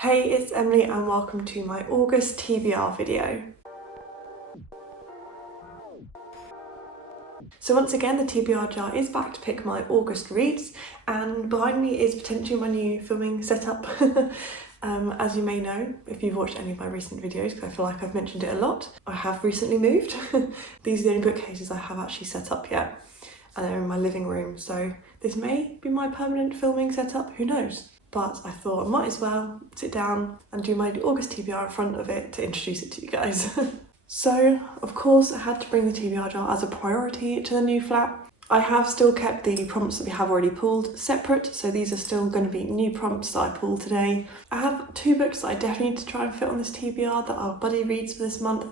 Hey, it's Emily and welcome to my August TBR video. So once again, the TBR jar is back to pick my August reads, and behind me is potentially my new filming setup. As you may know, if you've watched any of my recent videos, because I feel like I've mentioned it a lot, I have recently moved. These are the only bookcases I have actually set up yet, and they're in my living room, so this may be my permanent filming setup, who knows? But I thought I might as well sit down and do my August TBR in front of it to introduce it to you guys. So, of course, I had to bring the TBR jar as a priority to the new flat. I have still kept the prompts that we have already pulled separate, so these are still going to be new prompts that I pull today. I have two books that I definitely need to try and fit on this TBR that are buddy reads for this month,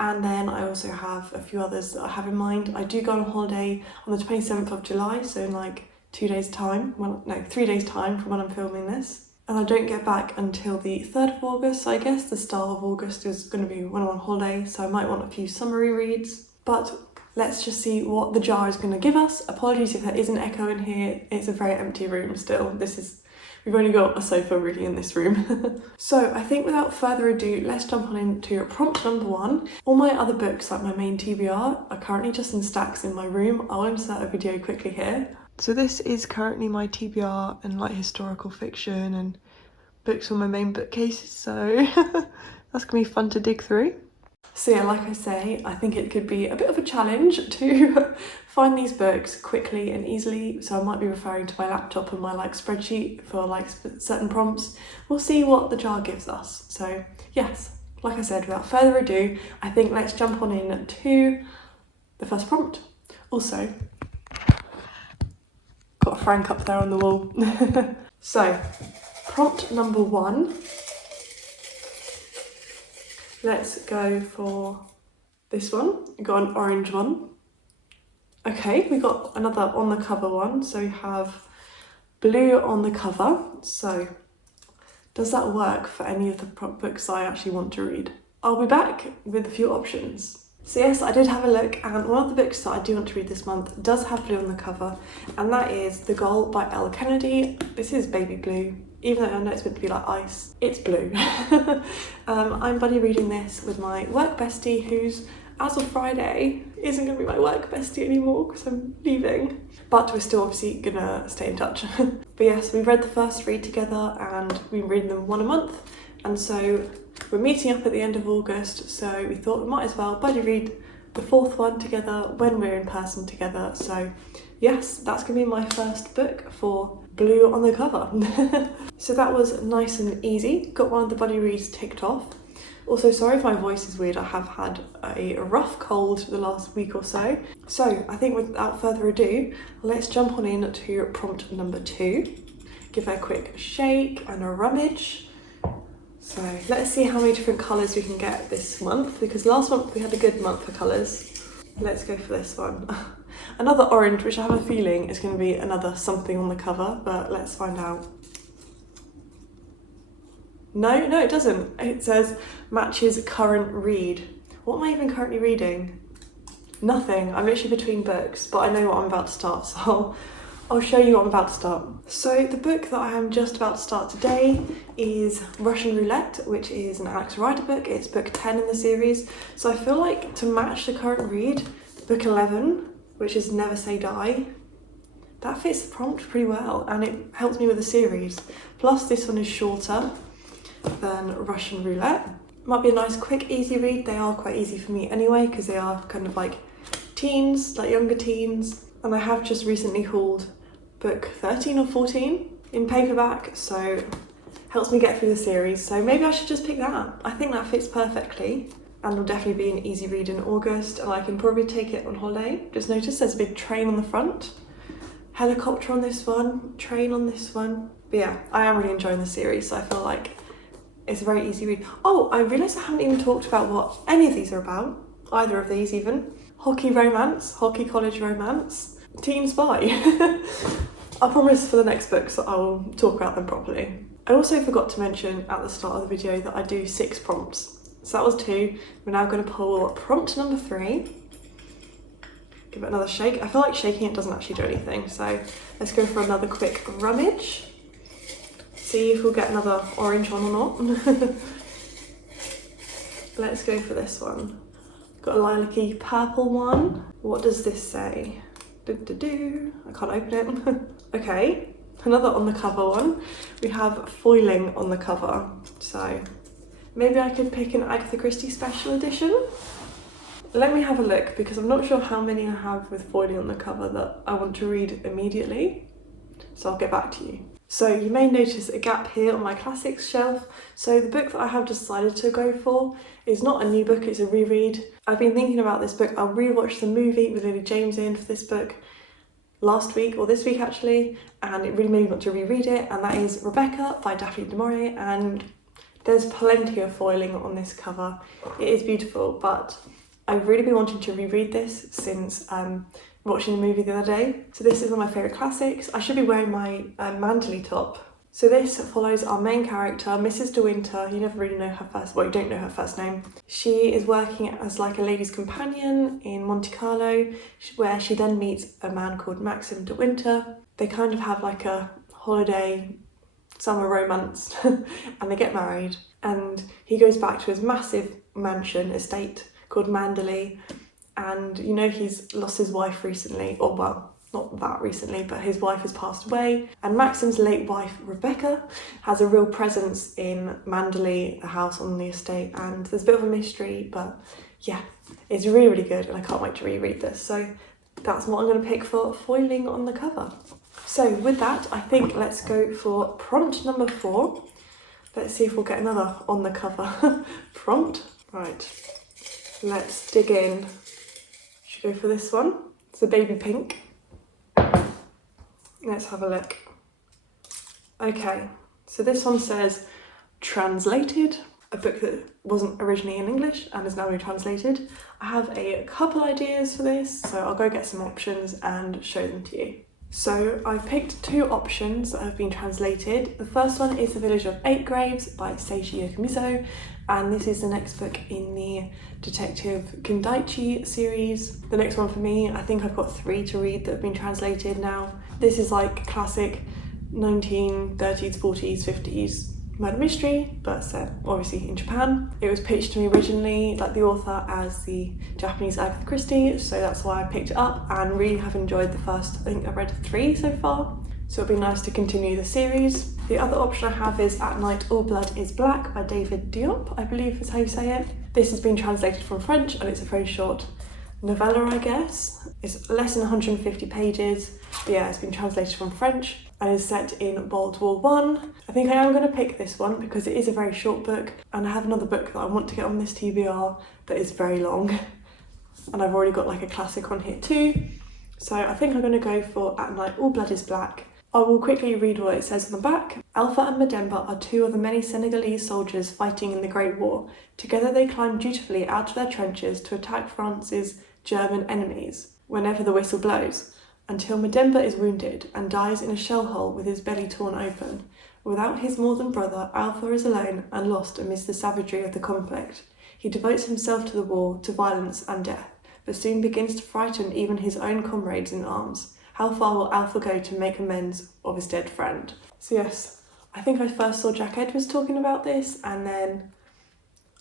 and then I also have a few others that I have in mind. I do go on holiday on the 27th of July, so in like 2 days time, well no, 3 days time from when I'm filming this. And I don't get back until the 3rd of August, so I guess the start of August is going to be when I'm on holiday, so I might want a few summary reads. But let's just see what the jar is going to give us. Apologies if there is an echo in here, it's a very empty room still. We've only got a sofa really in this room. So I think without further ado, let's jump on into prompt number 1. All my other books, like my main TBR, are currently just in stacks in my room. I'll insert a video quickly here. So this is currently my TBR and like historical fiction and books on my main bookcases, so that's gonna be fun to dig through. So yeah, like I say, I think it could be a bit of a challenge to find these books quickly and easily, so I might be referring to my laptop and my spreadsheet for certain prompts. We'll see what the jar gives us. So yes, like I said, without further ado, I think let's jump on in to the first prompt. Also, got a Frank up there on the wall. So, prompt number 1. Let's go for this one. We got an orange one. Okay, we got another on the cover one. So we have blue on the cover. So, does that work for any of the books I actually want to read? I'll be back with a few options. So yes, I did have a look, and one of the books that I do want to read this month does have blue on the cover, and that is The Goal by Elle Kennedy. This is baby blue, even though I know it's meant to be like ice, it's blue. I'm buddy reading this with my work bestie, who's, as of Friday, isn't going to be my work bestie anymore because I'm leaving. But we're still obviously going to stay in touch. But yes, we read the first read together, and we've been reading them one a month, and so we're meeting up at the end of August, so we thought we might as well buddy read the 4th one together when we're in person together. So yes, that's going to be my first book for blue on the cover. So that was nice and easy. Got one of the buddy reads ticked off. Also, sorry if my voice is weird, I have had a rough cold the last week or so. So I think without further ado, let's jump on in to prompt number 2. Give it a quick shake and a rummage. So let's see how many different colours we can get this month, because last month we had a good month for colours. Let's go for this one. Another orange, which I have a feeling is going to be another something on the cover, but let's find out. No, it doesn't. It says matches current read. What am I even currently reading? Nothing. I'm literally between books, but I know what I'm about to start, so I'll show you what I'm about to start. So the book that I am just about to start today is Russian Roulette, which is an Alex Rider book. It's book 10 in the series. So I feel like to match the current read, book 11, which is Never Say Die, that fits the prompt pretty well, and it helps me with the series. Plus this one is shorter than Russian Roulette. Might be a nice quick easy read. They are quite easy for me anyway, because they are kind of like teens, like younger teens. And I have just recently hauled book 13 or 14 in paperback, so helps me get through the series. So maybe I should just pick that. I think that fits perfectly, and will definitely be an easy read in August, and I can probably take it on holiday. Just noticed there's a big train on the front. Helicopter on this one, train on this one. But yeah, I am really enjoying the series, so I feel like it's a very easy read. Oh, I realised I haven't even talked about what any of these are about. Either of these even. Hockey romance, hockey college romance, teen spy. I promise for the next books I will talk about them properly. I also forgot to mention at the start of the video that I do 6 prompts. So that was 2. We're now going to pull prompt number 3. Give it another shake. I feel like shaking it doesn't actually do anything, so let's go for another quick rummage. see if we'll get another orange one or not. Let's go for this one. Got a lilac-y purple one. What does this say? I can't open it. Okay, another on the cover one. We have foiling on the cover. So maybe I could pick an Agatha Christie special edition. Let me have a look because I'm not sure how many I have with foiling on the cover that I want to read immediately. So I'll get back to you. So you may notice a gap here on my classics shelf. So the book that I have decided to go for is not a new book, it's a reread. I've been thinking about this book. I rewatched the movie with Lily James in for this book last week, or this week actually, and it really made me want to reread it, and that is Rebecca by Daphne du Maurier, and there's plenty of foiling on this cover. It is beautiful, but I've really been wanting to reread this since watching the movie the other day. So this is one of my favourite classics. I should be wearing my mantley top. So this follows our main character, Mrs. De Winter. You never really know her first, well, you don't know her first name. She is working as like a lady's companion in Monte Carlo, where she then meets a man called Maxim De Winter. They kind of have like a holiday summer romance and they get married, and he goes back to his massive mansion estate called Manderley, and you know he's lost his wife recently, or well, not that recently, but his wife has passed away, and Maxim's late wife Rebecca has a real presence in Manderley, the house on the estate, and there's a bit of a mystery, but yeah, it's really, really good, and I can't wait to reread this. So that's what I'm going to pick for foiling on the cover. So with that, I think let's go for prompt number 4. Let's see if we'll get another on the cover prompt. Right, let's dig in. Should go for this one. It's a baby pink. Let's have a look. Okay, so this one says translated, a book that wasn't originally in English and is now being translated. I have a couple ideas for this, so I'll go get some options and show them to you. So I've picked 2 options that have been translated. The first one is The Village of 8 Graves by Seiji Yokomizo, and this is the next book in the Detective Kindaichi series. The next one for me, I think I've got 3 to read that have been translated now. This is like classic 1930s, 40s, 50s murder mystery, but set obviously in Japan. It was pitched to me originally, like the author, as the Japanese Agatha Christie, so that's why I picked it up and really have enjoyed the first, I think I've read 3 so far, so it'll be nice to continue the series. The other option I have is At Night All Blood is Black by David Diop, I believe is how you say it. This has been translated from French and it's a very short novella, I guess. It's less than 150 pages, but yeah, it's been translated from French and is set in World War One. I think I am going to pick this one because it is a very short book, and I have another book that I want to get on this TBR that is very long, and I've already got like a classic on here too. So I think I'm going to go for At Night All Blood is Black. I will quickly read what it says on the back. Alpha and Mademba are 2 of the many Senegalese soldiers fighting in the Great War. Together they climb dutifully out of their trenches to attack France's German enemies whenever the whistle blows, until Mademba is wounded and dies in a shell hole with his belly torn open. Without his northern brother, Alpha is alone and lost amidst the savagery of the conflict. He devotes himself to the war, to violence and death, but soon begins to frighten even his own comrades in arms. How far will Alpha go to make amends of his dead friend? So yes, I think I first saw Jack Edwards talking about this, and then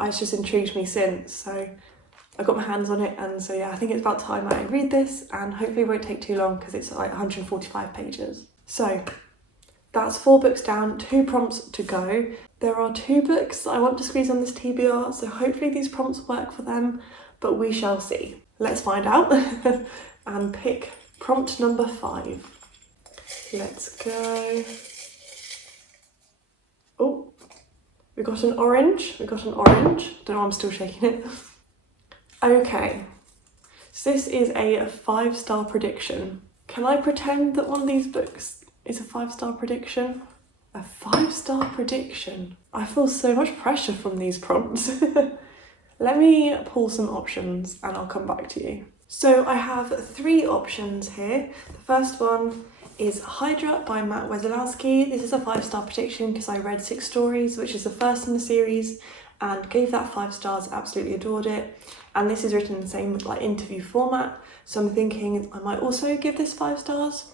it's just intrigued me since, so I got my hands on it, and so yeah, I think it's about time I read this, and hopefully it won't take too long because it's like 145 pages. So that's 4 books down, 2 prompts to go. There are 2 books that I want to squeeze on this TBR, so hopefully these prompts work for them, but we shall see. Let's find out and pick prompt number 5. Let's go. Oh, we got an orange. Don't know why I'm still shaking it. Okay, so this is a 5-star prediction. Can I pretend that one of these books is a 5-star prediction? A 5-star prediction? I feel so much pressure from these prompts. Let me pull some options and I'll come back to you. So I have 3 options here. The first one is Hydra by Matt Wesolowski. This is a 5-star prediction because I read 6 Stories, which is the first in the series, and gave that 5 stars, absolutely adored it. And this is written in the same like interview format, so I'm thinking I might also give this 5 stars.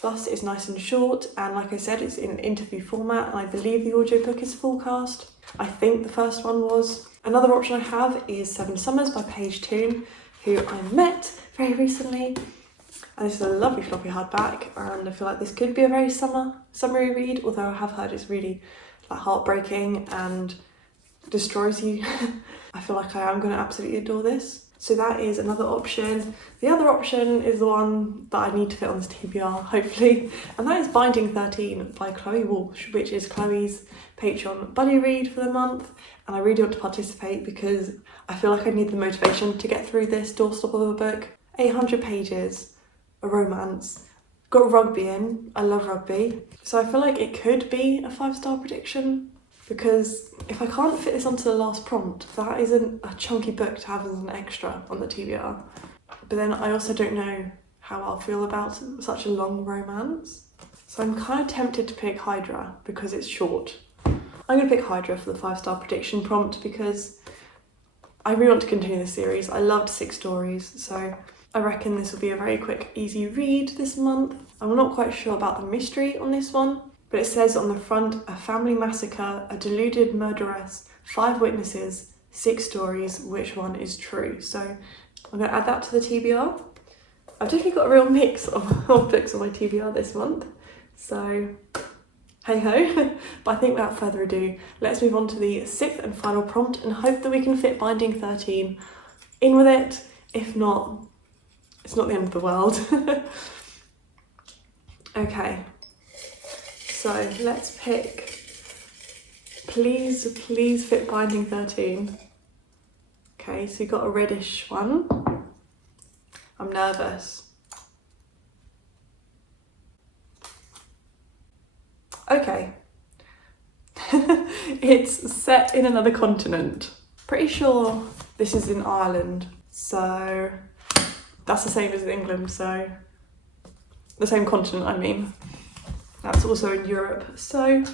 Plus it's nice and short, and like I said, it's in an interview format, and I believe the audiobook is full cast. I think the first one was. Another option I have is 7 Summers by Paige Toon, who I met very recently. And this is a lovely floppy hardback, and I feel like this could be a very summery read, although I have heard it's really like heartbreaking and destroys you. I feel like I am going to absolutely adore this. So that is another option. The other option is the one that I need to fit on this TBR, hopefully, and that is Binding 13 by Chloe Walsh, which is Chloe's Patreon buddy read for the month, and I really want to participate because I feel like I need the motivation to get through this doorstop of a book. 800 pages, a romance, got rugby in, I love rugby, so I feel like it could be a 5-star prediction, because if I can't fit this onto the last prompt, that isn't a chunky book to have as an extra on the TBR. But then I also don't know how I'll feel about such a long romance. So I'm kind of tempted to pick Hydra because it's short. I'm going to pick Hydra for the 5-star prediction prompt because I really want to continue the series. I loved 6 stories, so I reckon this will be a very quick, easy read this month. I'm not quite sure about the mystery on this one, but it says on the front, a family massacre, a deluded murderess, 5 witnesses, 6 stories, which one is true? So I'm going to add that to the TBR. I've definitely got a real mix of books on my TBR this month, so hey ho. But I think without further ado, let's move on to the 6th and final prompt and hope that we can fit Binding 13 in with it. If not, it's not the end of the world. Okay. So let's pick, please fit Binding 13. Okay, so you got a reddish one. I'm nervous. Okay. It's set in another continent. Pretty sure this is in Ireland, so that's the same as in England, so the same continent I mean. That's also in Europe. So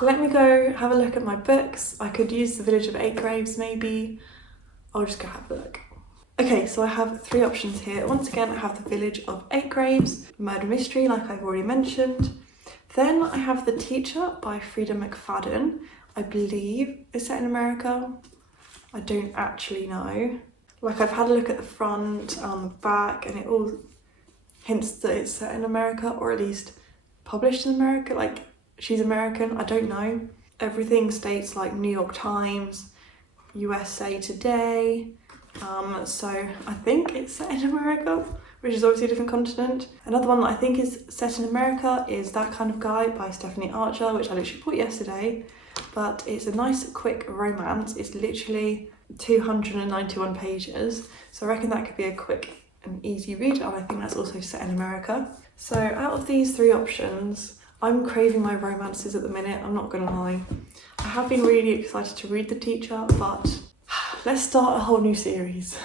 let me go have a look at my books. I could use The Village of 8 Graves maybe. I'll just go have a look. Okay, so I have 3 options here. Once again, I have The Village of 8 Graves, murder mystery like I've already mentioned. Then I have The Teacher by Frida McFadden. I believe it's set in America. I don't actually know. Like, I've had a look at the front and the back, and it all hints that it's set in America, or at least published in America. Like, she's American, I don't know. Everything states like New York Times, USA Today, so I think it's set in America, which is obviously a different continent. Another one that I think is set in America is That Kind of Guy by Stephanie Archer, which I literally bought yesterday, but it's a nice quick romance. It's literally 291 pages, so I reckon that could be a quick and easy read, and I think that's also set in America. So out of these 3 options, I'm craving my romances at the minute, I'm not gonna lie. I have been really excited to read The Teacher, but let's start a whole new series.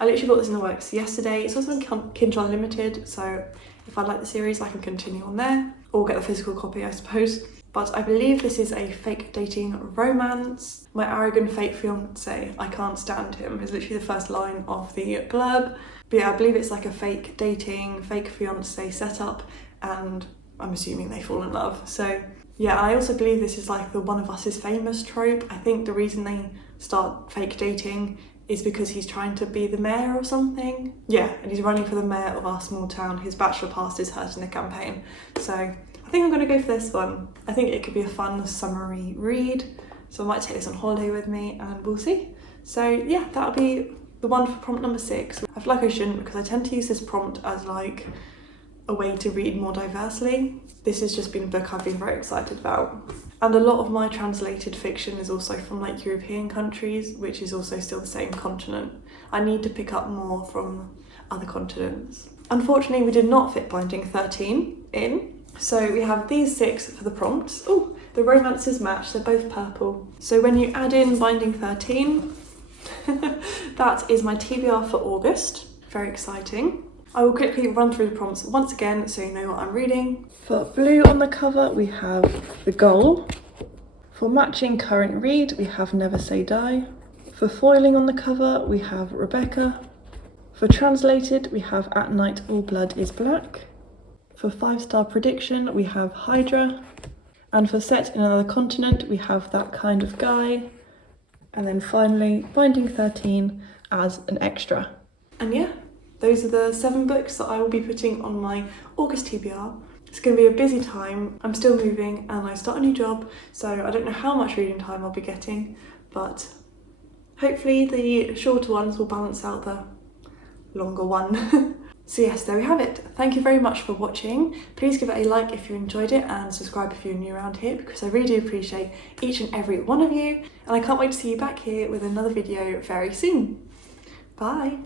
I literally bought this in the works yesterday. It's also on Kindle Unlimited, so if I like the series I can continue on there, or get the physical copy I suppose. But I believe this is a fake dating romance. My arrogant fake fiance, I can't stand him, is literally the first line of the blurb. But yeah, I believe it's like a fake dating, fake fiance setup, and I'm assuming they fall in love. So yeah, I also believe this is like the One of Us is Famous trope. I think the reason they start fake dating is because he's trying to be the mayor or something. Yeah, and he's running for the mayor of our small town. His bachelor past is hurt in the campaign. So I think I'm gonna go for this one. I think it could be a fun summery read. So I might take this on holiday with me and we'll see. So yeah, that'll be the one for prompt number 6. I feel like I shouldn't, because I tend to use this prompt as like a way to read more diversely. This has just been a book I've been very excited about. And a lot of my translated fiction is also from like European countries, which is also still the same continent. I need to pick up more from other continents. Unfortunately, we did not fit Binding 13 in. So we have these 6 for the prompts. Oh, the romances match, they're both purple. So when you add in Binding 13, that is my TBR for August. Very exciting. I will quickly run through the prompts once again so you know what I'm reading. For blue on the cover, we have The Goal. For matching current read, we have Never Say Die. For foiling on the cover, we have Rebecca. For translated, we have At Night All Blood is Black. For 5-star prediction, we have Hydra. And for set in another continent, we have That Kind of Guy. And then finally, Binding 13 as an extra. And yeah, those are the 7 books that I will be putting on my August TBR. It's going to be a busy time. I'm still moving and I start a new job, so I don't know how much reading time I'll be getting, but hopefully the shorter ones will balance out the longer one. So yes, there we have it. Thank you very much for watching. Please give it a like if you enjoyed it and subscribe if you're new around here, because I really do appreciate each and every one of you. And I can't wait to see you back here with another video very soon. Bye.